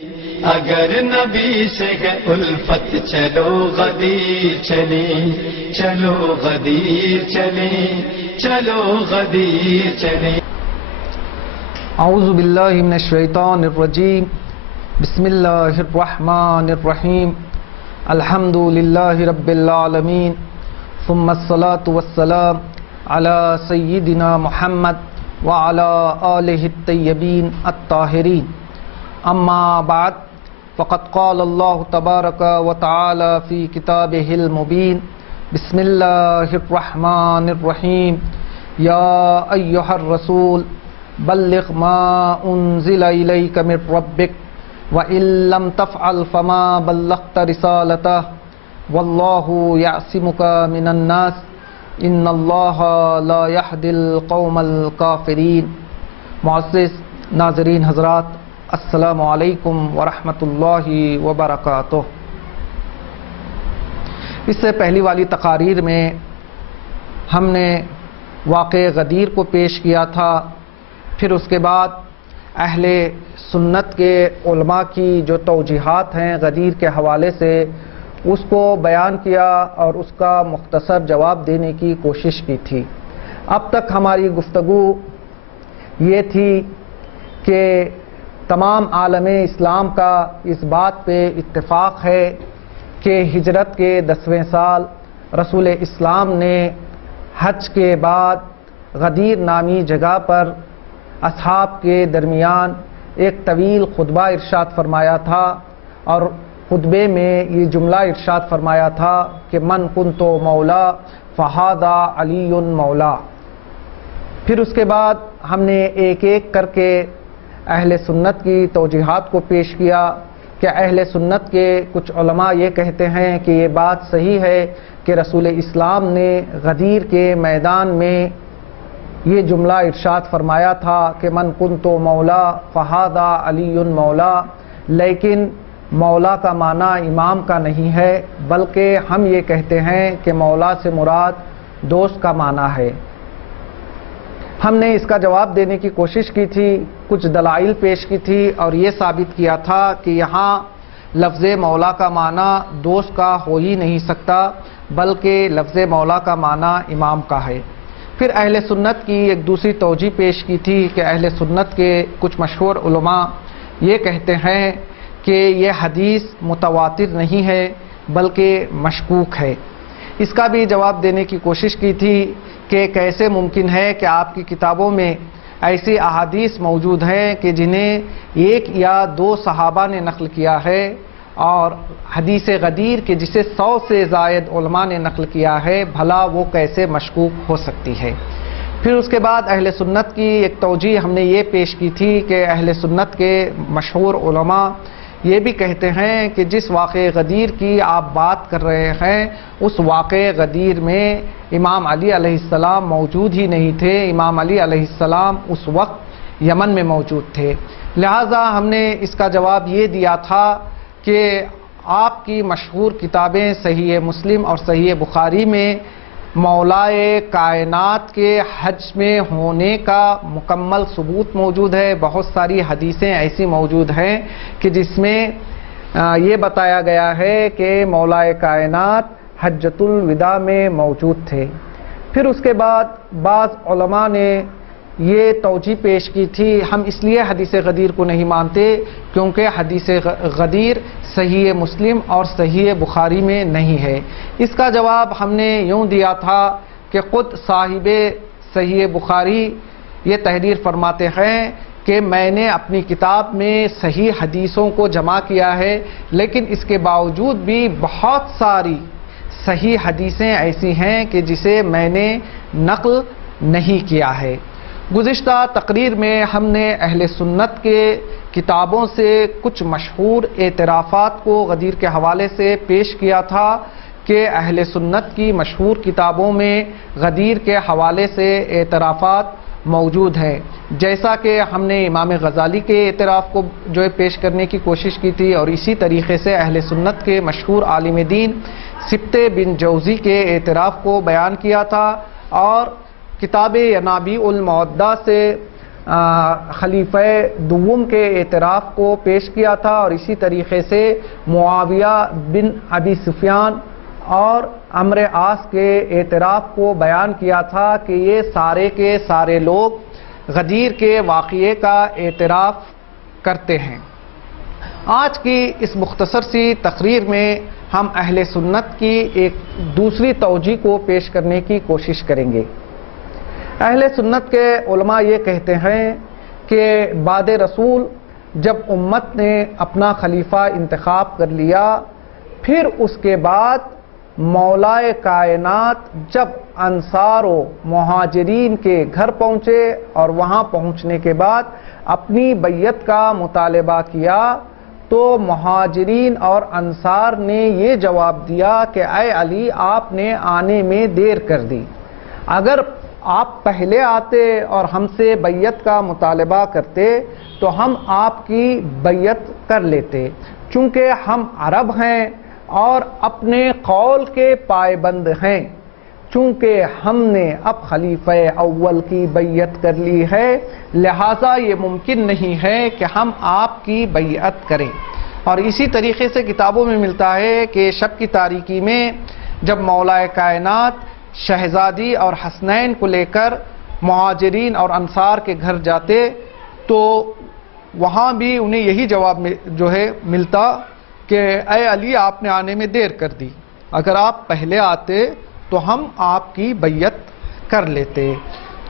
اگر نبی سے ہے الفت چلو غدیر چلیں، چلو غدیر چلیں، چلو غدیر چلیں۔ اعوذ باللہ من الشیطان الرجیم، بسم اللہ الرحمن الرحیم، الحمد للہ رب العالمین، ثم الصلاة والسلام علی سیدنا محمد وعلی آلہ الطیبین الطاہرین، اما بعد فقد قال اللہ تبارک و تعالی فی کتابہ المبین، بسم اللہ الرحمن الرحیم، یا ایہا الرسول بلغ ما انزل الیک من ربک وَإِن لَّمْ تَفْعَلْ فَمَا بَلَّغْتَ رِسَالَتَهُ وَاللَّهُ يَعْصِمُكَ مِنَ النَّاسِ إِنَّ اللَّهَ لَا يَهْدِي الْقَوْمَ الْكَافِرِينَ۔ معزز ناظرین حضرات، السلام علیکم ورحمۃ اللہ وبرکاتہ۔ اس سے پہلی والی تقاریر میں ہم نے واقع غدیر کو پیش کیا تھا، پھر اس کے بعد اہل سنت کے علماء کی جو توجیحات ہیں غدیر کے حوالے سے اس کو بیان کیا اور اس کا مختصر جواب دینے کی کوشش کی تھی۔ اب تک ہماری گفتگو یہ تھی کہ تمام عالم اسلام کا اس بات پہ اتفاق ہے کہ ہجرت کے 10ویں سال رسول اسلام نے حج کے بعد غدیر نامی جگہ پر اصحاب کے درمیان ایک طویل خطبہ ارشاد فرمایا تھا، اور خطبے میں یہ جملہ ارشاد فرمایا تھا کہ من کنتو مولا فہذا علی مولا۔ پھر اس کے بعد ہم نے ایک ایک کر کے اہل سنت کی توجیحات کو پیش کیا کہ اہل سنت کے کچھ علماء یہ کہتے ہیں کہ یہ بات صحیح ہے کہ رسول اسلام نے غدیر کے میدان میں یہ جملہ ارشاد فرمایا تھا کہ من کنتو مولا فہذا علی مولا، لیکن مولا کا معنی امام کا نہیں ہے، بلکہ ہم یہ کہتے ہیں کہ مولا سے مراد دوست کا معنی ہے۔ ہم نے اس کا جواب دینے کی کوشش کی تھی، کچھ دلائل پیش کی تھی اور یہ ثابت کیا تھا کہ یہاں لفظ مولا کا معنی دوست کا ہو ہی نہیں سکتا، بلکہ لفظ مولا کا معنی امام کا ہے۔ پھر اہل سنت کی ایک دوسری توجیہ پیش کی تھی کہ اہل سنت کے کچھ مشہور علماء یہ کہتے ہیں کہ یہ حدیث متواتر نہیں ہے بلکہ مشکوک ہے۔ اس کا بھی جواب دینے کی کوشش کی تھی کہ کیسے ممکن ہے کہ آپ کی کتابوں میں ایسی احادیث موجود ہیں کہ جنہیں ایک یا دو صحابہ نے نقل کیا ہے، اور حدیث غدیر کے جسے 100 سے زائد علماء نے نقل کیا ہے، بھلا وہ کیسے مشکوک ہو سکتی ہے۔ پھر اس کے بعد اہل سنت کی ایک توجیہ ہم نے یہ پیش کی تھی کہ اہل سنت کے مشہور علماء یہ بھی کہتے ہیں کہ جس واقع غدیر کی آپ بات کر رہے ہیں اس واقع غدیر میں امام علی علیہ السلام موجود ہی نہیں تھے، امام علی علیہ السلام اس وقت یمن میں موجود تھے۔ لہٰذا ہم نے اس کا جواب یہ دیا تھا کہ آپ کی مشہور کتابیں صحیح مسلم اور صحیح بخاری میں مولائے کائنات کے حج میں ہونے کا مکمل ثبوت موجود ہے۔ بہت ساری حدیثیں ایسی موجود ہیں کہ جس میں یہ بتایا گیا ہے کہ مولائے کائنات حجۃ الوداع میں موجود تھے۔ پھر اس کے بعد بعض علماء نے یہ توجیہ پیش کی تھی، ہم اس لیے حدیث غدیر کو نہیں مانتے کیونکہ حدیث غدیر صحیح مسلم اور صحیح بخاری میں نہیں ہے۔ اس کا جواب ہم نے یوں دیا تھا کہ خود صاحب صحیح بخاری یہ تحریر فرماتے ہیں کہ میں نے اپنی کتاب میں صحیح حدیثوں کو جمع کیا ہے، لیکن اس کے باوجود بھی بہت ساری صحیح حدیثیں ایسی ہیں کہ جسے میں نے نقل نہیں کیا ہے۔ گزشتہ تقریر میں ہم نے اہل سنت کے کتابوں سے کچھ مشہور اعترافات کو غدیر کے حوالے سے پیش کیا تھا کہ اہل سنت کی مشہور کتابوں میں غدیر کے حوالے سے اعترافات موجود ہیں، جیسا کہ ہم نے امام غزالی کے اعتراف کو جو ہے پیش کرنے کی کوشش کی تھی، اور اسی طریقے سے اہل سنت کے مشہور عالم دین سبط بن جوزی کے اعتراف کو بیان کیا تھا، اور کتاب ینابیع المعدہ سے خلیفہ دوم کے اعتراف کو پیش کیا تھا، اور اسی طریقے سے معاویہ بن ابی سفیان اور عمر عاص کے اعتراف کو بیان کیا تھا کہ یہ سارے کے سارے لوگ غدیر کے واقعے کا اعتراف کرتے ہیں۔ آج کی اس مختصر سی تقریر میں ہم اہل سنت کی ایک دوسری توجیہ کو پیش کرنے کی کوشش کریں گے۔ اہل سنت کے علماء یہ کہتے ہیں کہ بعد رسول جب امت نے اپنا خلیفہ انتخاب کر لیا، پھر اس کے بعد مولائے کائنات جب انصار و مہاجرین کے گھر پہنچے اور وہاں پہنچنے کے بعد اپنی بیعت کا مطالبہ کیا، تو مہاجرین اور انصار نے یہ جواب دیا کہ اے علی، آپ نے آنے میں دیر کر دی، اگر آپ پہلے آتے اور ہم سے بیعت کا مطالبہ کرتے تو ہم آپ کی بیعت کر لیتے، چونکہ ہم عرب ہیں اور اپنے قول کے پائبند ہیں، چونکہ ہم نے اب خلیفہ اول کی بیعت کر لی ہے، لہذا یہ ممکن نہیں ہے کہ ہم آپ کی بیعت کریں۔ اور اسی طریقے سے کتابوں میں ملتا ہے کہ شب کی تاریکی میں جب مولائے کائنات شہزادی اور حسنین کو لے کر مہاجرین اور انصار کے گھر جاتے تو وہاں بھی انہیں یہی جواب جو ہے ملتا کہ اے علی، آپ نے آنے میں دیر کر دی، اگر آپ پہلے آتے تو ہم آپ کی بیعت کر لیتے۔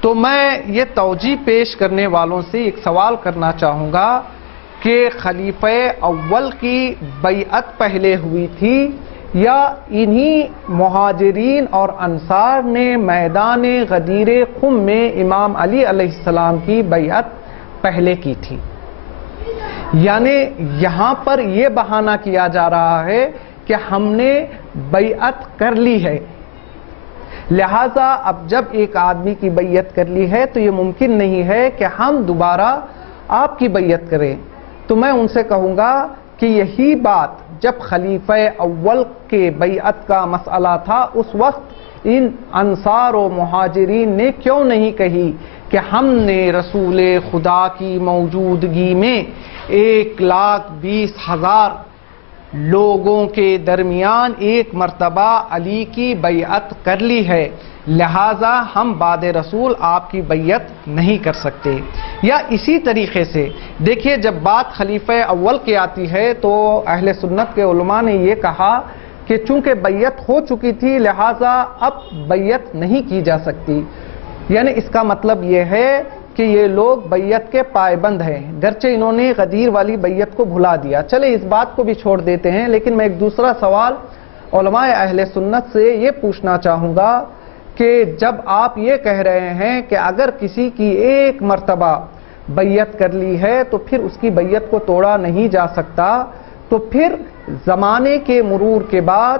تو میں یہ توجیہ پیش کرنے والوں سے ایک سوال کرنا چاہوں گا کہ خلیفہ اول کی بیعت پہلے ہوئی تھی یا انہی مہاجرین اور انصار نے میدان غدیر خم میں امام علی علیہ السلام کی بیعت پہلے کی تھی؟ یعنی یہاں پر یہ بہانہ کیا جا رہا ہے کہ ہم نے بیعت کر لی ہے، لہذا اب جب ایک آدمی کی بیعت کر لی ہے تو یہ ممکن نہیں ہے کہ ہم دوبارہ آپ کی بیعت کریں۔ تو میں ان سے کہوں گا کہ یہی بات جب خلیفہ اول کے بیعت کا مسئلہ تھا، اس وقت ان انصار و مہاجرین نے کیوں نہیں کہی کہ ہم نے رسول خدا کی موجودگی میں 1,20,000 لوگوں کے درمیان ایک مرتبہ علی کی بیعت کر لی ہے، لہذا ہم بعد رسول آپ کی بیعت نہیں کر سکتے۔ یا اسی طریقے سے دیکھیے، جب بات خلیفہ اول کی آتی ہے تو اہل سنت کے علماء نے یہ کہا کہ چونکہ بیعت ہو چکی تھی لہذا اب بیعت نہیں کی جا سکتی، یعنی اس کا مطلب یہ ہے کہ یہ لوگ بیعت کے پائبند ہیں، گرچہ انہوں نے غدیر والی بیعت کو بھلا دیا۔ چلے اس بات کو بھی چھوڑ دیتے ہیں، لیکن میں ایک دوسرا سوال علماء اہل سنت سے یہ پوچھنا چاہوں گا کہ جب آپ یہ کہہ رہے ہیں کہ اگر کسی کی ایک مرتبہ بیعت کر لی ہے تو پھر اس کی بیعت کو توڑا نہیں جا سکتا، تو پھر زمانے کے مرور کے بعد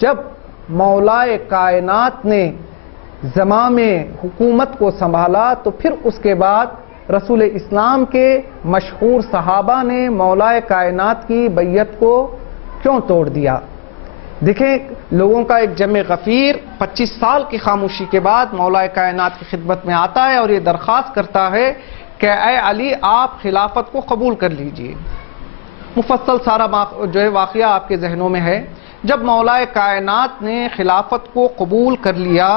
جب مولائے کائنات نے زماں میں حکومت کو سنبھالا تو پھر اس کے بعد رسول اسلام کے مشہور صحابہ نے مولائے کائنات کی بیعت کو کیوں توڑ دیا؟ دیکھیں، لوگوں کا ایک جمع غفیر 25 سال کی خاموشی کے بعد مولائے کائنات کی خدمت میں آتا ہے اور یہ درخواست کرتا ہے کہ اے علی، آپ خلافت کو قبول کر لیجئے۔ مفصل سارا جو ہے واقعہ آپ کے ذہنوں میں ہے۔ جب مولائے کائنات نے خلافت کو قبول کر لیا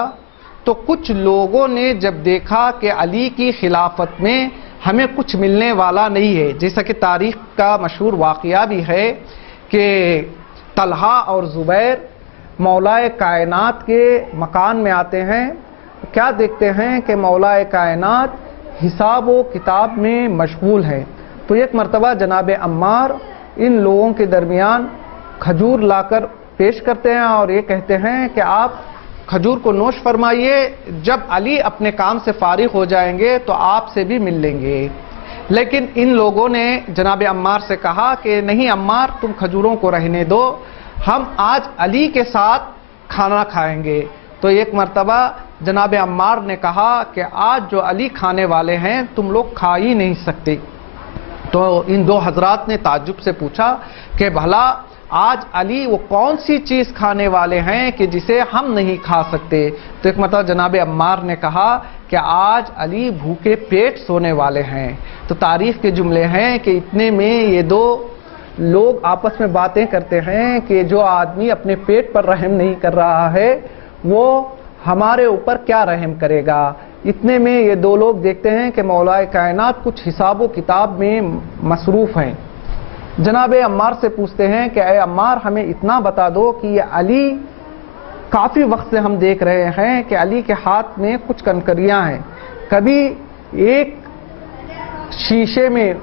تو کچھ لوگوں نے جب دیکھا کہ علی کی خلافت میں ہمیں کچھ ملنے والا نہیں ہے، جیسا کہ تاریخ کا مشہور واقعہ بھی ہے کہ طلحہ اور زبیر مولائے کائنات کے مکان میں آتے ہیں، کیا دیکھتے ہیں کہ مولائے کائنات حساب و کتاب میں مشغول ہے۔ تو ایک مرتبہ جناب عمار ان لوگوں کے درمیان کھجور لا کر پیش کرتے ہیں اور یہ کہتے ہیں کہ آپ کھجور کو نوش فرمائیے، جب علی اپنے کام سے فارغ ہو جائیں گے تو آپ سے بھی مل لیں گے۔ لیکن ان لوگوں نے جناب عمار سے کہا کہ نہیں عمار، تم کھجوروں کو رہنے دو، ہم آج علی کے ساتھ کھانا کھائیں گے۔ تو ایک مرتبہ جناب عمار نے کہا کہ آج جو علی کھانے والے ہیں تم لوگ کھا ہی نہیں سکتے۔ تو ان دو حضرات نے تعجب سے پوچھا کہ بھلا آج علی وہ کون سی چیز کھانے والے ہیں کہ جسے ہم نہیں کھا سکتے؟ تو ایک مرتبہ جناب عمار نے کہا کہ آج علی بھوکے پیٹ سونے والے ہیں۔ تو تاریخ کے جملے ہیں کہ اتنے میں یہ دو لوگ آپس میں باتیں کرتے ہیں کہ جو آدمی اپنے پیٹ پر رحم نہیں کر رہا ہے وہ ہمارے اوپر کیا رحم کرے گا۔ اتنے میں یہ دو لوگ دیکھتے ہیں کہ مولا کائنات کچھ حساب و کتاب میں مصروف ہیں۔ جناب عمار سے پوچھتے ہیں کہ اے عمار ہمیں اتنا بتا دو کہ یہ علی کافی وقت سے ہم دیکھ رہے ہیں کہ علی کے ہاتھ میں کچھ کنکریاں ہیں، کبھی ایک شیشے میں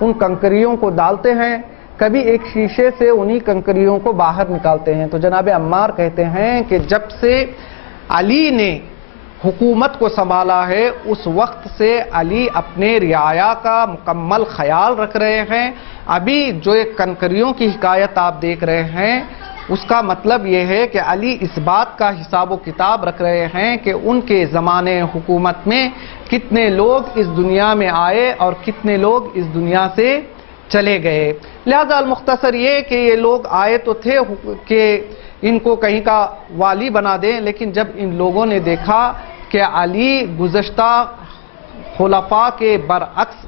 ان کنکریوں کو ڈالتے ہیں، کبھی ایک شیشے سے انہی کنکریوں کو باہر نکالتے ہیں۔ تو جناب عمار کہتے ہیں کہ جب سے علی نے حکومت کو سنبھالا ہے اس وقت سے علی اپنے رعایا کا مکمل خیال رکھ رہے ہیں۔ ابھی جو ایک کنکریوں کی حکایت آپ دیکھ رہے ہیں اس کا مطلب یہ ہے کہ علی اس بات کا حساب و کتاب رکھ رہے ہیں کہ ان کے زمانے حکومت میں کتنے لوگ اس دنیا میں آئے اور کتنے لوگ اس دنیا سے چلے گئے۔ لہذا المختصر یہ کہ یہ لوگ آئے تو تھے کہ ان کو کہیں کا والی بنا دیں، لیکن جب ان لوگوں نے دیکھا کہ علی گزشتہ خلفاء کے برعکس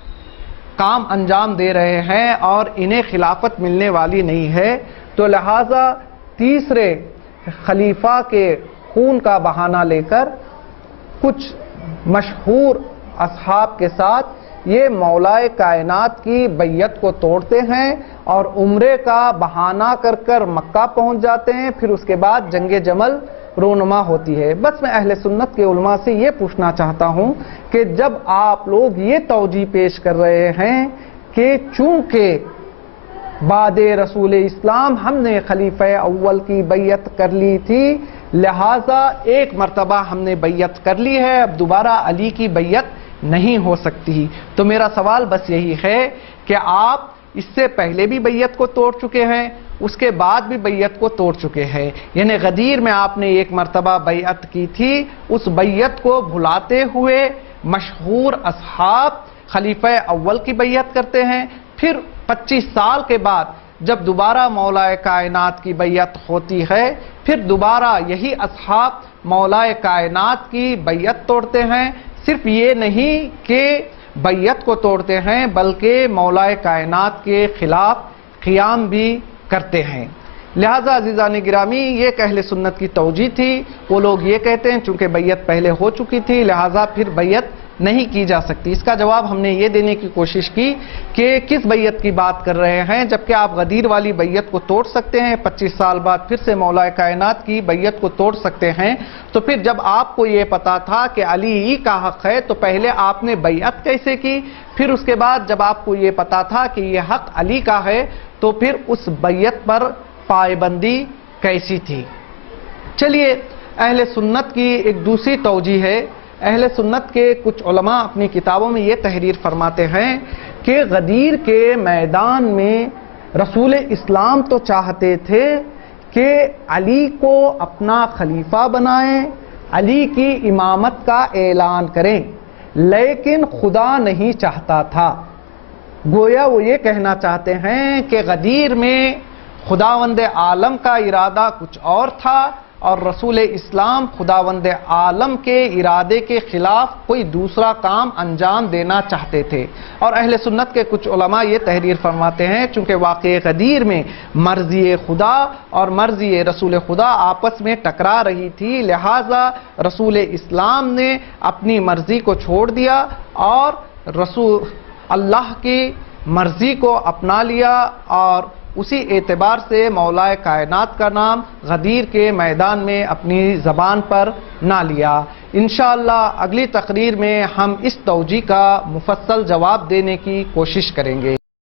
کام انجام دے رہے ہیں اور انہیں خلافت ملنے والی نہیں ہے، تو لہٰذا تیسرے خلیفہ کے خون کا بہانہ لے کر کچھ مشہور اصحاب کے ساتھ یہ مولا کائنات کی بیعت کو توڑتے ہیں اور عمرے کا بہانہ کر کر مکہ پہنچ جاتے ہیں۔ پھر اس کے بعد جنگ جمل رونما ہوتی ہے۔ بس میں اہل سنت کے علماء سے یہ پوچھنا چاہتا ہوں کہ جب آپ لوگ یہ توجیہ پیش کر رہے ہیں کہ چونکہ بعد رسول اسلام ہم نے خلیفہ اول کی بیعت کر لی تھی لہٰذا ایک مرتبہ ہم نے بیعت کر لی ہے، اب دوبارہ علی کی بیعت نہیں ہو سکتی، تو میرا سوال بس یہی ہے کہ آپ اس سے پہلے بھی بیعت کو توڑ چکے ہیں، اس کے بعد بھی بیعت کو توڑ چکے ہیں، یعنی غدیر میں آپ نے ایک مرتبہ بیعت کی تھی، اس بیعت کو بھلاتے ہوئے مشہور اصحاب خلیفہ اول کی بیعت کرتے ہیں، پھر 25 سال کے بعد جب دوبارہ مولا کائنات کی بیعت ہوتی ہے پھر دوبارہ یہی اصحاب مولا کائنات کی بیعت توڑتے ہیں۔ صرف یہ نہیں کہ بیعت کو توڑتے ہیں بلکہ مولا کائنات کے خلاف قیام بھی کرتے ہیں۔ لہذا عزیزان گرامی یہ اہل سنت کی توجیہ تھی، وہ لوگ یہ کہتے ہیں چونکہ بیعت پہلے ہو چکی تھی لہذا پھر بیعت نہیں کی جا سکتی۔ اس کا جواب ہم نے یہ دینے کی کوشش کی کہ کس بیعت کی بات کر رہے ہیں، جبکہ آپ غدیر والی بیعت کو توڑ سکتے ہیں، 25 سال بعد پھر سے مولا کائنات کی بیعت کو توڑ سکتے ہیں، تو پھر جب آپ کو یہ پتا تھا کہ علی ہی کا حق ہے تو پہلے آپ نے بیعت کیسے کی؟ پھر اس کے بعد جب آپ کو یہ پتا تھا کہ یہ حق علی کا ہے تو پھر اس بیعت پر پابندی کیسی تھی؟ چلیے اہل سنت کی ایک دوسری توجیہ ہے۔ اہل سنت کے کچھ علماء اپنی کتابوں میں یہ تحریر فرماتے ہیں کہ غدیر کے میدان میں رسول اسلام تو چاہتے تھے کہ علی کو اپنا خلیفہ بنائیں، علی کی امامت کا اعلان کریں، لیکن خدا نہیں چاہتا تھا۔ گویا وہ یہ کہنا چاہتے ہیں کہ غدیر میں خداوند عالم کا ارادہ کچھ اور تھا اور رسول اسلام خداوند عالم کے ارادے کے خلاف کوئی دوسرا کام انجام دینا چاہتے تھے۔ اور اہل سنت کے کچھ علماء یہ تحریر فرماتے ہیں چونکہ واقع غدیر میں مرضی خدا اور مرضی رسول خدا آپس میں ٹکرا رہی تھی، لہٰذا رسول اسلام نے اپنی مرضی کو چھوڑ دیا اور رسول اللہ کی مرضی کو اپنا لیا اور اسی اعتبار سے مولا کائنات کا نام غدیر کے میدان میں اپنی زبان پر نہ لیا۔ انشاءاللہ اگلی تقریر میں ہم اس توجیہ کا مفصل جواب دینے کی کوشش کریں گے۔